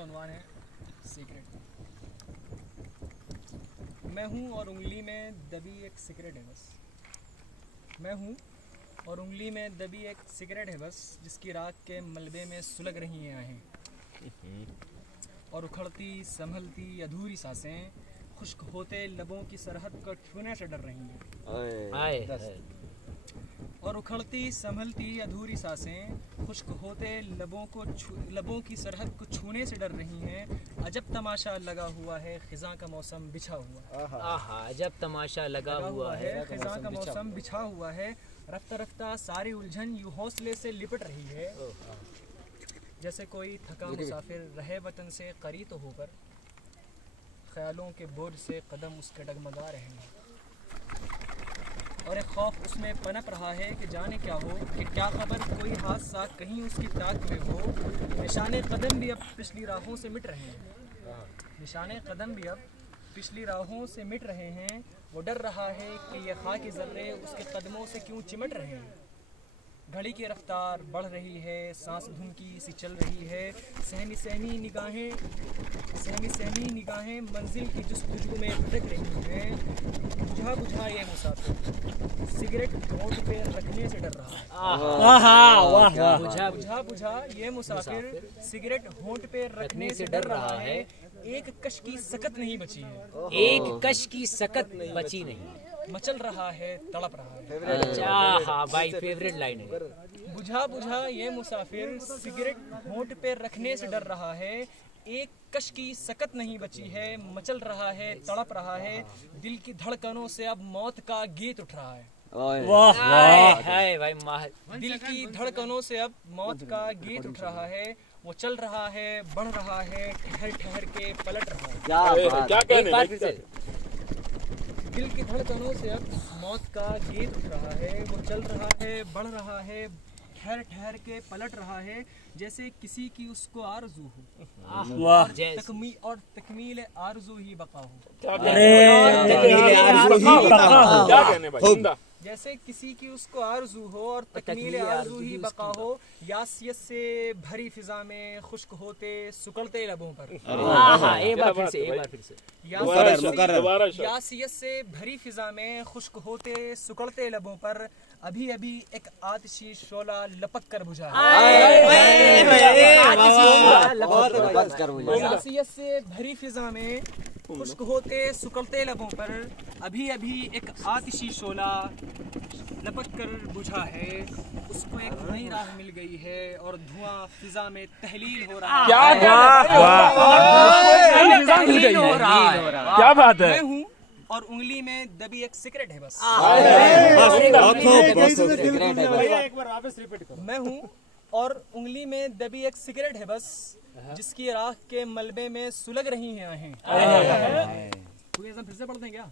का उन्वान है सीक्रेट। मैं हूँ और उंगली में दबी एक सिगरेट है बस। मैं हूँ और उंगली में दबी एक सिगरेट है बस, जिसकी राख के मलबे में सुलग रही हैं आहें और उखड़ती संभलती अधूरी सांसें खुश्क होते लबों की सरहद को छूने से डर रही हैं। और उखड़ती संभलती अधूरी सांसें खुश्क होते लबों की सरहद को छूने से डर रही हैं। अजब तमाशा लगा हुआ है खिज़ां का मौसम बिछा हुआ। आहा, अजब तमाशा लगा हुआ है खिज़ां का मौसम बिछा हुआ है। रफ्ता रफ्ता सारी उलझन यूं हौसले से लिपट रही है, जैसे कोई थका मुसाफिर रहे वतन से करी तो होकर ख्यालों के बोझ से कदम उसके डगमगा रहे हैं। और एक खौफ उसमें पनप रहा है कि जाने क्या हो, कि क्या खबर कोई हादसा कहीं उसकी ताक में हो। निशाने कदम भी अब पिछली राहों से मिट रहे हैं। निशाने कदम भी अब पिछली राहों से मिट रहे हैं। वो डर रहा है कि ये खाकी ज़र्रे उसके कदमों से क्यों चिमट रहे हैं। घड़ी की रफ्तार बढ़ रही है, सांस धुमकी सी चल रही है। सहमी सहमी निगाहें मंजिल की जुस्तजू में भटक रही हैं। बुझा बुझा ये मुसाफिर सिगरेट होंठ पे रखने से डर रहा है। बुझा बुझा ये मुसाफिर सिगरेट होंठ पे रखने से डर रहा है। एक कश की सकत नहीं बची है। एक कश की सकत बची नहीं। मचल रहा है, तड़प रहा है। अच्छा, हाँ भाई, फेवरेट लाइन है। बुझा बुझा ये मुसाफिर सिगरेट होंठ पे रखने से डर रहा है। एक कश की सकत नहीं बची है, मचल रहा है, तड़प रहा है। दिल की धड़कनों से अब मौत का गीत उठ रहा है। वाह वाह भाई, दिल की धड़कनों से अब मौत का गीत उठ रहा है। वो चल रहा है, बढ़ रहा है, ठहर ठहर के पलट रहा है। एक बार फिर से। दिल की धड़कनों से अब मौत का गीत उठ रहा है। वो चल रहा है, बढ़ रहा है, ठहर ठहर के पलट रहा है, जैसे किसी की उसको आरज़ू हो। और तकमील आरज़ू ही बका हो। जैसे किसी की उसको आरज़ू हो और तकमील आरज़ू ही बका हो। यासियत से भरी फिजा में खुश्क होते सुकड़ते लबों पर। एक बार फिर से। यासियत से भरी फिजा में खुश्क होते सुकड़ते लबों पर अभी अभी एक आतिशी शोला लपक कर बुझा है। यासियत से भरी फिजा में खुश्क होते सुकड़ते लबों पर अभी अभी एक आतिशी शोला लपक कर बुझा है। उसको एक नई राह मिल गई है और धुआं फिजा में तहलील हो रहा है। क्या बात है। मैं हूँ और उंगली में दबी एक सिगरेट है बस। मैं हूँ और उंगली में दबी एक सिगरेट है बस, जिसकी राख के मलबे में सुलग रही हैं आहें। फिर से पढ़ते हैं क्या?